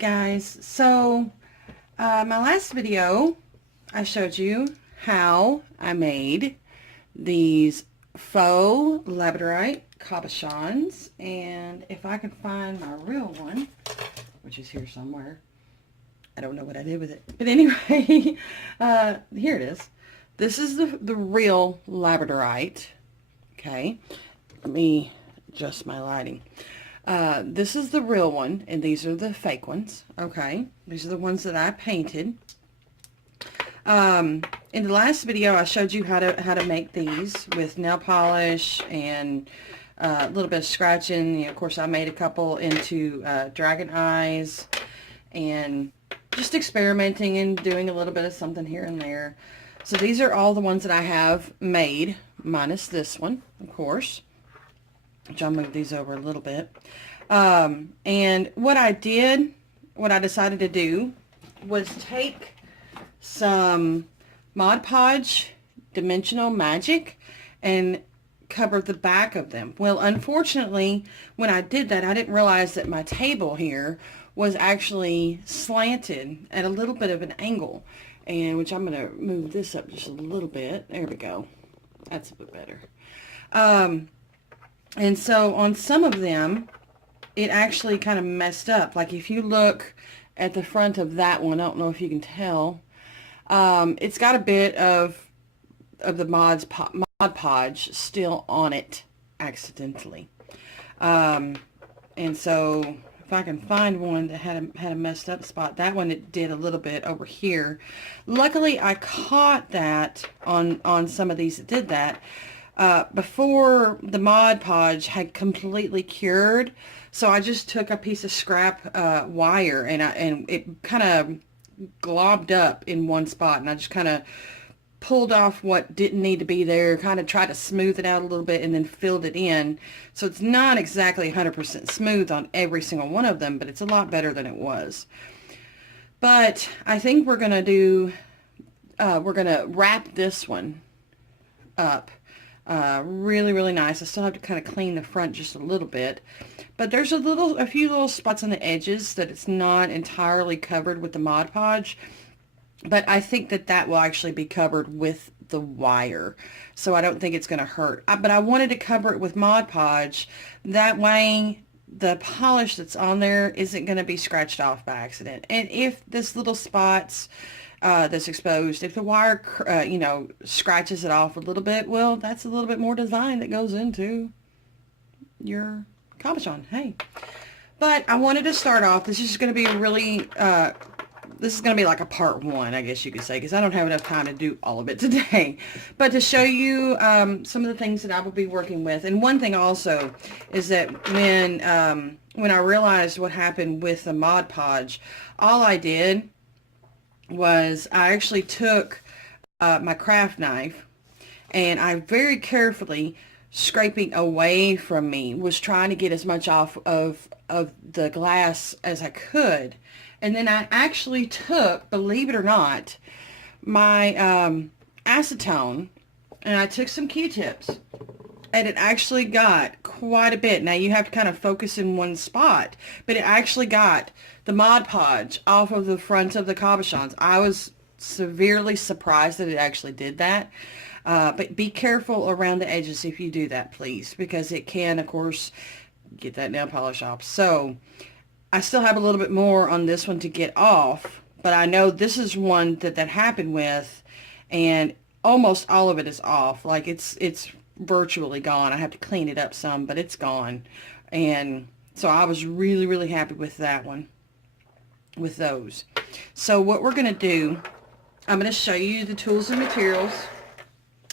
Alright guys, so my last video I showed you how I made these faux Labradorite cabochons, and if I can find my real one, which is here somewhere, I don't know what I did with it, but anyway, here it is. This is the real Labradorite. Okay, let me adjust my lighting. This is the real one, and these are the fake ones. Okay, these are the ones that I painted. In the last video, I showed you how to make these with nail polish and a little bit of scratching. You know, of course, I made a couple into dragon eyes and just experimenting and doing a little bit of something here and there. So these are all the ones that I have made, minus this one, of course. Which I'll move these over a little bit. And what I decided to do was take some Mod Podge Dimensional Magic and cover the back of them. Well, unfortunately, when I did that, I didn't realize that my table here was actually slanted at a little bit of an angle, and which I'm going to move this up just a little bit. There we go. That's a bit better. And so on some of them, it actually kind of messed up. Like if you look at the front of that one, I don't know if you can tell, it's got a bit of the Mod Podge still on it accidentally. And so if I can find one that had a messed up spot, that one it did a little bit over here. Luckily, I caught that on some of these that did that. Before the Mod Podge had completely cured, so I just took a piece of scrap wire and it kind of globbed up in one spot, and I just kind of pulled off what didn't need to be there, kind of tried to smooth it out a little bit, and then filled it in. So it's not exactly 100% smooth on every single one of them, but it's a lot better than it was. But I think we're gonna do we're gonna wrap this one up. Really nice. I still have to kind of clean the front just a little bit, but there's a few little spots on the edges that it's not entirely covered with the Mod Podge, but I think that will actually be covered with the wire, so I don't think it's going to hurt. But I wanted to cover it with Mod Podge, that way the polish that's on there isn't going to be scratched off by accident. And if this little spots that's exposed, if the wire you know, scratches it off a little bit, well, that's a little bit more design that goes into your cabochon. Hey, but I wanted to start off, this is going to be a really this is going to be like a part one, I guess you could say, because I don't have enough time to do all of it today, but to show you some of the things that I will be working with. And one thing also is that when I realized what happened with the Mod Podge, all I did was I actually took my craft knife, and I very carefully, scraping away from me, was trying to get as much off of the glass as I could. And then I actually took, believe it or not, my acetone, and I took some Q-tips, and it actually got quite a bit. Now you have to kind of focus in one spot, but it actually got the Mod Podge off of the front of the cabochons. I was severely surprised that it actually did that. But be careful around the edges if you do that, please, because it can, of course, get that nail polish off. So I still have a little bit more on this one to get off, but I know this is one that happened with, and almost all of it is off. Like it's virtually gone. I have to clean it up some, but it's gone. And so I was really happy with that one, with those. So what we're going to do, I'm going to show you the tools and materials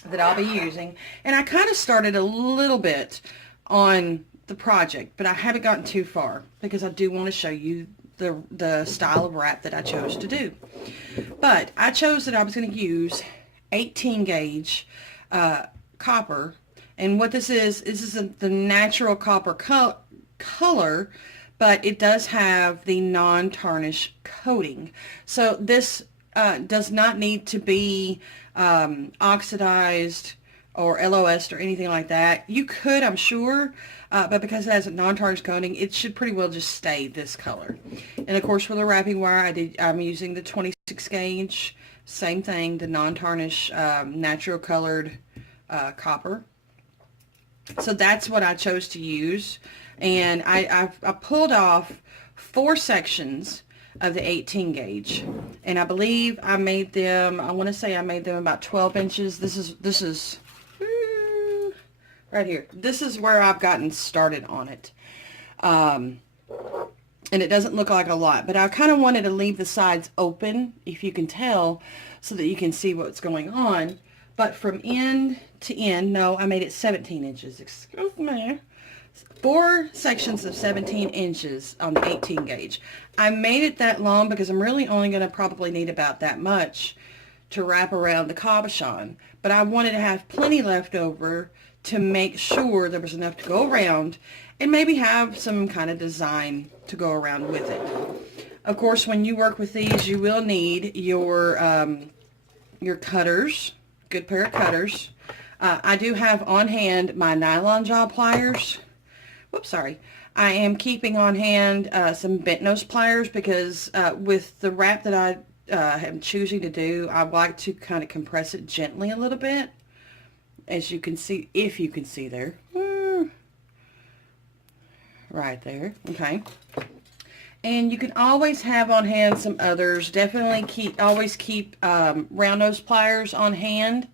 that I'll be using. And I kind of started a little bit on the project, but I haven't gotten too far because I do want to show you the style of wrap that I chose to do. But I chose that I was going to use 18 gauge copper, and what this is the natural copper color, but it does have the non-tarnish coating. So this does not need to be oxidized or LOS or anything like that. You could, I'm sure, but because it has a non-tarnish coating, it should pretty well just stay this color. And of course, for the wrapping wire, I'm using the 26 gauge. Same thing, the non-tarnish natural colored copper. So that's what I chose to use. And I pulled off 4 sections of the 18 gauge. And I believe I made them, I want to say I made them about 12 inches. This is right here. This is where I've gotten started on it. And it doesn't look like a lot, but I kind of wanted to leave the sides open, if you can tell, so that you can see what's going on. But from end to end, no, I made it 17 inches. Excuse me. 4 sections of 17 inches on the 18 gauge. I made it that long because I'm really only going to probably need about that much to wrap around the cabochon. But I wanted to have plenty left over to make sure there was enough to go around and maybe have some kind of design to go around with it. Of course, when you work with these, you will need your cutters, good pair of cutters. I do have on hand my nylon jaw pliers. Whoops, sorry. I am keeping on hand some bent nose pliers because with the wrap that I am choosing to do, I like to kind of compress it gently a little bit. As you can see, if you can see there. Right there. Okay. And you can always have on hand some others. Definitely always keep round nose pliers on hand,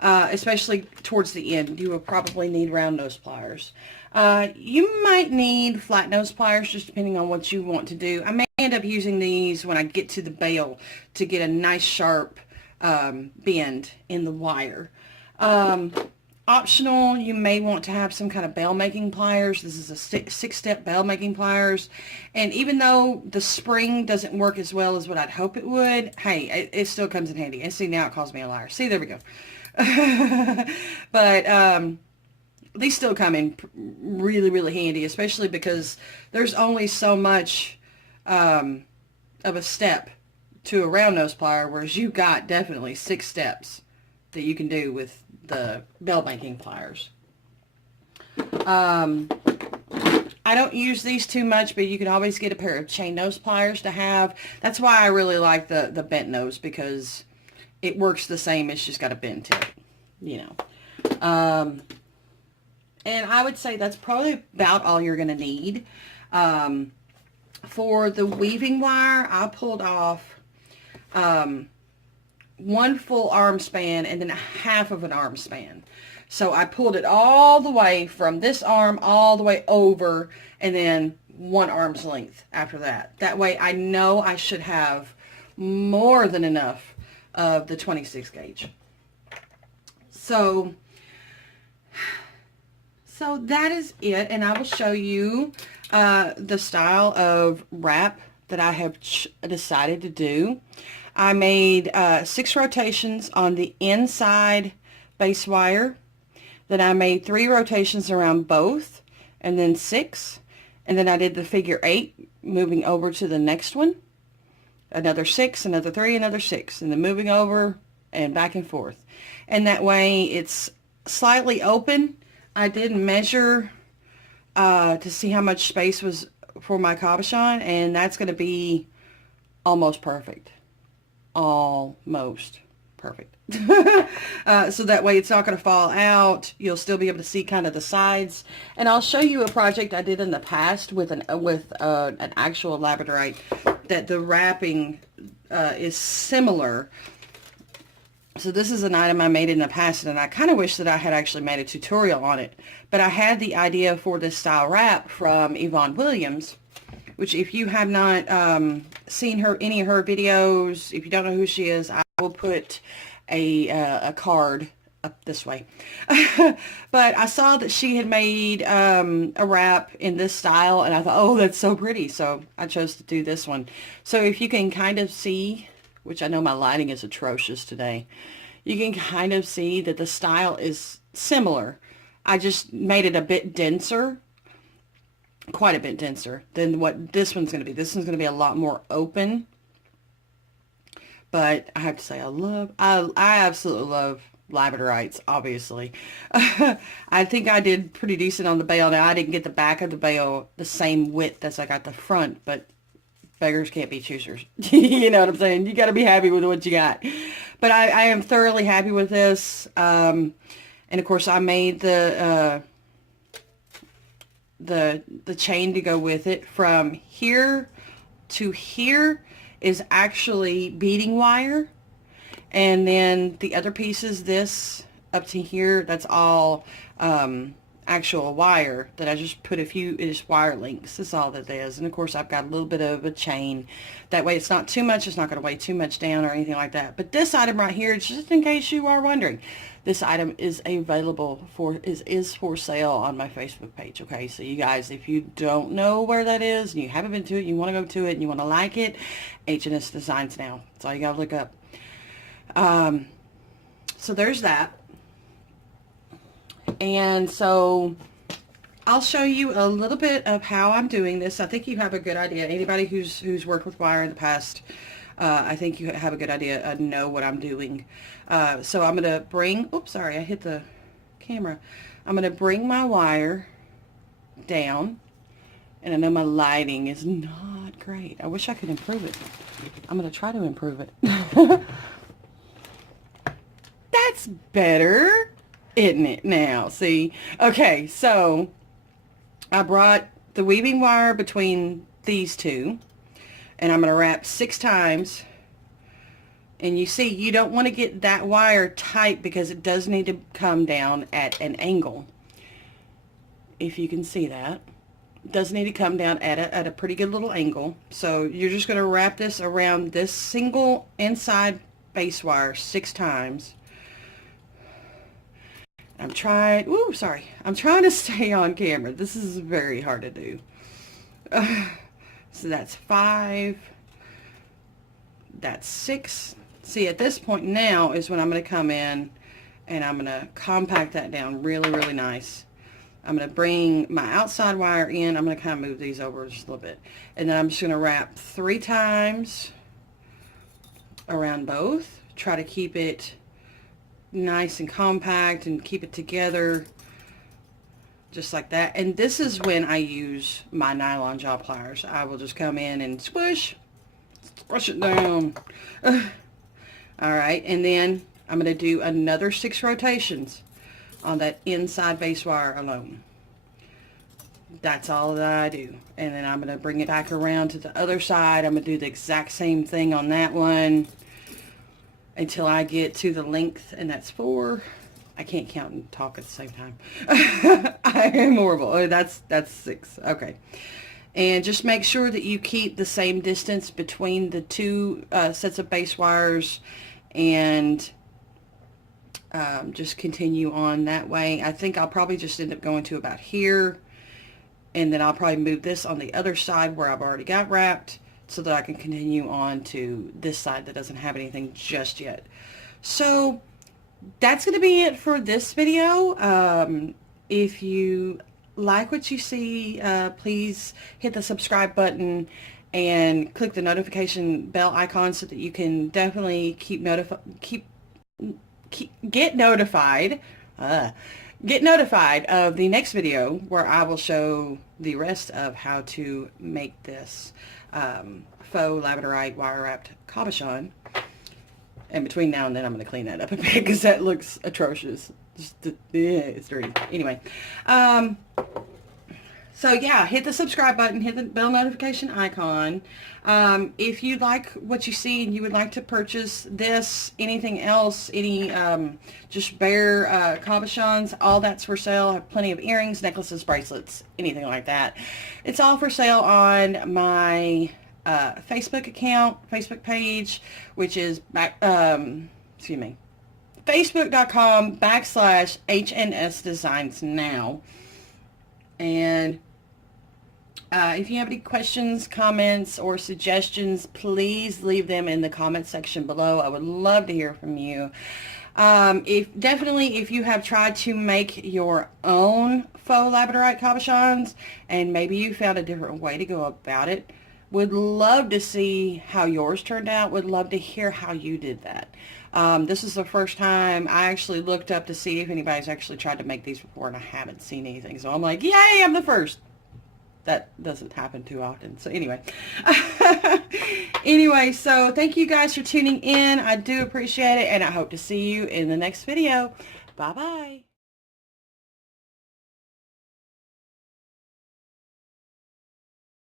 especially towards the end. You will probably need round nose pliers. You might need flat nose pliers, just depending on what you want to do. I may end up using these when I get to the bail to get a nice sharp bend in the wire. Optional, you may want to have some kind of bail making pliers. This is a 6-step bail making pliers. And even though the spring doesn't work as well as what I'd hope it would, hey, it still comes in handy. And see, now it calls me a liar. See, there we go. But these still come in really, really handy, especially because there's only so much of a step to a round nose plier, whereas you've got definitely 6 steps that you can do with the bail making pliers. I don't use these too much, but you can always get a pair of chain nose pliers to have. That's why I really like the bent nose, because it works the same. It's just got a bend to it, you know. And I would say that's probably about all you're going to need. For the weaving wire, I pulled off 1 full arm span and then half of an arm span. So I pulled it all the way from this arm all the way over, and then 1 arm's length after that. That way I know I should have more than enough of the 26 gauge. So that is it, and I will show you the style of wrap that I have decided to do. I made 6 rotations on the inside base wire. Then I made 3 rotations around both, and then 6. And then I did the figure 8, moving over to the next one. Another 6, another 3, another 6, and then moving over and back and forth. And that way it's slightly open. I did measure to see how much space was for my cabochon, and that's going to be almost perfect. Almost perfect. So that way it's not going to fall out. You'll still be able to see kind of the sides. And I'll show you a project I did in the past with an actual Labradorite that the wrapping is similar. So this is an item I made in the past, and I kind of wish that I had actually made a tutorial on it. But I had the idea for this style wrap from Yvonne Williams, which if you have not seen any of her videos, if you don't know who she is, I will put a card up this way. But I saw that she had made a wrap in this style, and I thought, oh, that's so pretty. So I chose to do this one. So if you can kind of see, which I know my lighting is atrocious today, you can kind of see that the style is similar. I just made it a bit denser, quite a bit denser than what this one's going to be. This one's going to be a lot more open. But I have to say, I absolutely love Labradorites, obviously. I think I did pretty decent on the bail. Now, I didn't get the back of the bail the same width as I got the front, but beggars can't be choosers. You know what I'm saying? You got to be happy with what you got. But I am thoroughly happy with this. And of course, I made the chain to go with it. From here to here is actually beading wire. And then the other pieces, this up to here, that's all actual wire that I just put a few, it's wire links. That's all that is. And of course I've got a little bit of a chain. That way it's not too much, it's not going to weigh too much down or anything like that. But this item right here, just in case you are wondering, this item is available for, is for sale on my Facebook page. Okay, so you guys, if you don't know where that is and you haven't been to it, you want to go to it and you want to like it, H&S Designs Now. That's all you got to look up. So there's that. And so I'll show you a little bit of how I'm doing this. I think you have a good idea. Anybody who's worked with wire in the past, I think you have a good idea, know what I'm doing. So I'm going to bring, oops, sorry, I hit the camera. I'm going to bring my wire down. And I know my lighting is not great. I wish I could improve it. I'm going to try to improve it. That's better, isn't it now? See? Okay, so I brought the weaving wire between these two, and I'm going to wrap 6 times. And you see, you don't want to get that wire tight because it does need to come down at an angle. If you can see that. It does need to come down at a pretty good little angle. So you're just going to wrap this around this single inside base wire 6 times. I'm trying to stay on camera. This is very hard to do. So that's 5. That's 6. See, at this point now is when I'm going to come in and I'm going to compact that down really, really nice. I'm going to bring my outside wire in. I'm going to kind of move these over just a little bit. And then I'm just going to wrap 3 times around both. Try to keep it nice and compact and keep it together just like that. And this is when I use my nylon jaw pliers. I will just come in and squish it down. Alright, and then I'm going to do another 6 rotations on that inside base wire alone. That's all that I do. And then I'm going to bring it back around to the other side. I'm going to do the exact same thing on that one until I get to the length, and that's 4. I can't count and talk at the same time. I am horrible. Oh, that's 6. Okay. And just make sure that you keep the same distance between the 2 sets of base wires, and just continue on that way. I think I'll probably just end up going to about here, and then I'll probably move this on the other side where I've already got wrapped, so that I can continue on to this side that doesn't have anything just yet. So that's going to be it for this video. If you like what you see, please hit the subscribe button and click the notification bell icon so that you can definitely get notified of the next video, where I will show the rest of how to make this faux labradorite wire wrapped cabochon. And between now and then I'm going to clean that up a bit because that looks atrocious. It's dirty. Anyway, so yeah, hit the subscribe button, hit the bell notification icon. If you like what you see and you would like to purchase this, anything else, any just bare cabochons, all that's for sale. I have plenty of earrings, necklaces, bracelets, anything like that. It's all for sale on my Facebook account, Facebook page, which is facebook.com/HNS Designs Now. And if you have any questions, comments, or suggestions, please leave them in the comment section below. I would love to hear from you. If you have tried to make your own faux labradorite cabochons and maybe you found a different way to go about it, Would love to see how yours turned out. Would love to hear how you did that. This is the first time I actually looked up to see if anybody's actually tried to make these before, and I haven't seen anything. So I'm like, yay, I'm the first. That doesn't happen too often. So anyway. Anyway, so thank you guys for tuning in. I do appreciate it, and I hope to see you in the next video. Bye-bye.